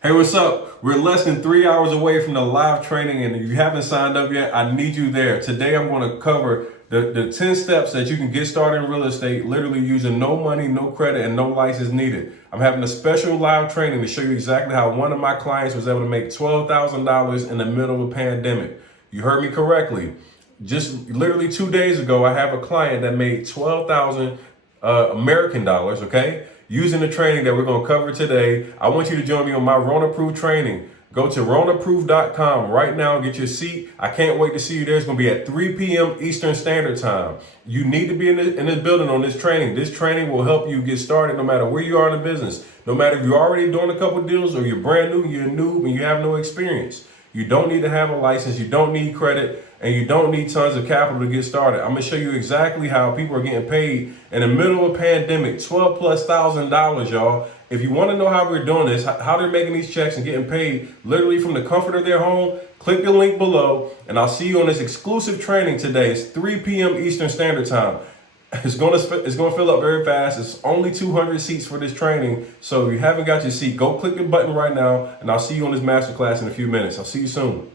Hey, what's up? We're less than 3 hours away from the live training, and if you haven't signed up yet, I need you there. Today, I'm going to cover the 10 steps that you can get started in real estate, literally using no money, no credit, and no license needed. I'm having a special live training to show you exactly how one of my clients was able to make $12,000 in the middle of a pandemic. You heard me correctly. Just literally 2 days ago, I have a client that made 12,000 American dollars, okay? Using the training that we're going to cover today. I want you to join me on my Rona-Proof training. Go to ronaproof.com right now and get your seat. I can't wait to see you there. It's going to be at 3 p.m. Eastern Standard Time. You need to be in this building on this training. This training will help you get started no matter where you are in the business. No matter if you're already doing a couple deals or you're brand new, you're a noob, and you have no experience. You don't need to have a license, you don't need credit, and you don't need tons of capital to get started. I'm gonna show you exactly how people are getting paid in the middle of a pandemic, $12,000+, y'all. If you wanna know how we're doing this, how they're making these checks and getting paid literally from the comfort of their home, click the link below, and I'll see you on this exclusive training today. It's 3 p.m. Eastern Standard Time. It's gonna fill up very fast. It's only 200 seats for this training. So if you haven't got your seat, go click the button right now, and I'll see you on this masterclass in a few minutes. I'll see you soon.